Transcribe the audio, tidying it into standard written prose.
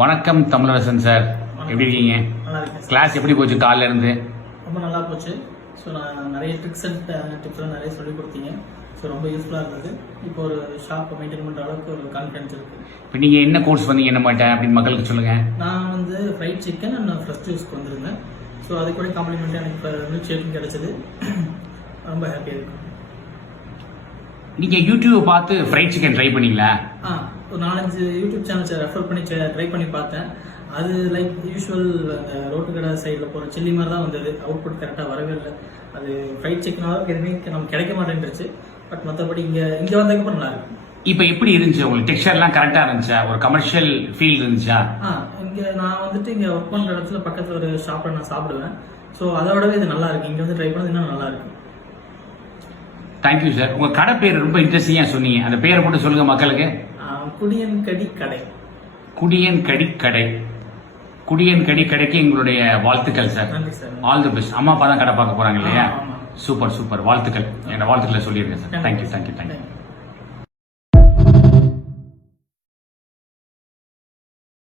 வணக்கம் தமிழரசன் சார், எப்படி இருக்கீங்க? கிளாஸ் எப்படி போச்சு காலையில இருந்து? ரொம்ப நல்லா போச்சு. ஸோ நான் நிறைய ட்ரிக்ஸ் அண்ட் டிப்ஸ்லாம் நிறைய சொல்லி கொடுத்தீங்க. ஸோ ரொம்ப யூஸ்ஃபுல்லாக இருந்தது. இப்போ ஒரு ஷாப் மெயின்டைன் பண்ணுற அளவுக்கு ஒரு கான்ஃபிடன்ஸ் இருக்குது. இப்போ நீங்கள் என்ன கோர்ஸ் வந்தீங்க என்ன மாட்டேன் அப்படின்னு மக்களுக்கு சொல்லுங்கள். நான் வந்து ஃப்ரைட் சிக்கன் அண்ட் ஃப்ரெஷ் ஜூஸ்க்கு வந்திருந்தேன். ஸோ அது கூட காம்ப்ளிமெண்ட்டாக எனக்கு இப்போ மில்க் ஷேக்கும் கிடச்சிது. ரொம்ப ஹாப்பியாக இருக்கும். நீங்கள் யூடியூப் பார்த்து ஃப்ரைட் சிக்கன் ட்ரை பண்ணீங்களா? ஒரு 4-5 யூடியூப் சேனல்ஸை ரெஃபர் பண்ணி ட்ரை பண்ணி பார்த்தேன். அது லைக் யூஸ்வல் அந்த ரோட்டு கடை சைடில் போகிற சில்லி மாதிரி தான் வந்தது. அவுட்புட் கரெக்டாக வரவே இல்லை. அது ஃப்ரைட் சிக்கனாலும் எதுவுமே நமக்கு கிடைக்க மாட்டேன்ருச்சு. பட் மற்றபடி இங்கே வந்ததுக்கப்புறம் நல்லா இருக்கு. இப்போ எப்படி இருந்துச்சு உங்களுக்கு? டெக்ஸ்சர்லாம் கரெக்டாக இருந்துச்சா? ஒரு கமர்ஷியல் ஃபீல் இருந்துச்சா? இங்கே நான் வந்துட்டு இங்கே ஒர்க் பண்ணுற இடத்துல பக்கத்தில் ஒரு ஷாப்பில் நான் சாப்பிடுவேன். ஸோ அதை விடவே இது நல்லா இருக்கு. இங்கே வந்து ட்ரை பண்ணது இன்னும் நல்லா இருக்கு. Thank you sir. உங்கள் கடை பேர் ரொம்ப இன்ட்ரெஸ்டிங்காக சொன்னீங்க. அந்த பேரை மட்டும் சொல்லுங்கள் மக்களுக்கு. குடியன் கடி கடை. குடியன் கடி கடை. குடியன் கடி கடைக்கு எங்களுடைய வாழ்த்துக்கள் சார். All the best. அம்மா அப்பா தான் கடை பார்க்க போகிறாங்க இல்லையா? Super super. வாழ்த்துக்கள். என்னோட வாழ்த்துக்களை சொல்லியிருக்கேன் சார். தேங்க்யூ.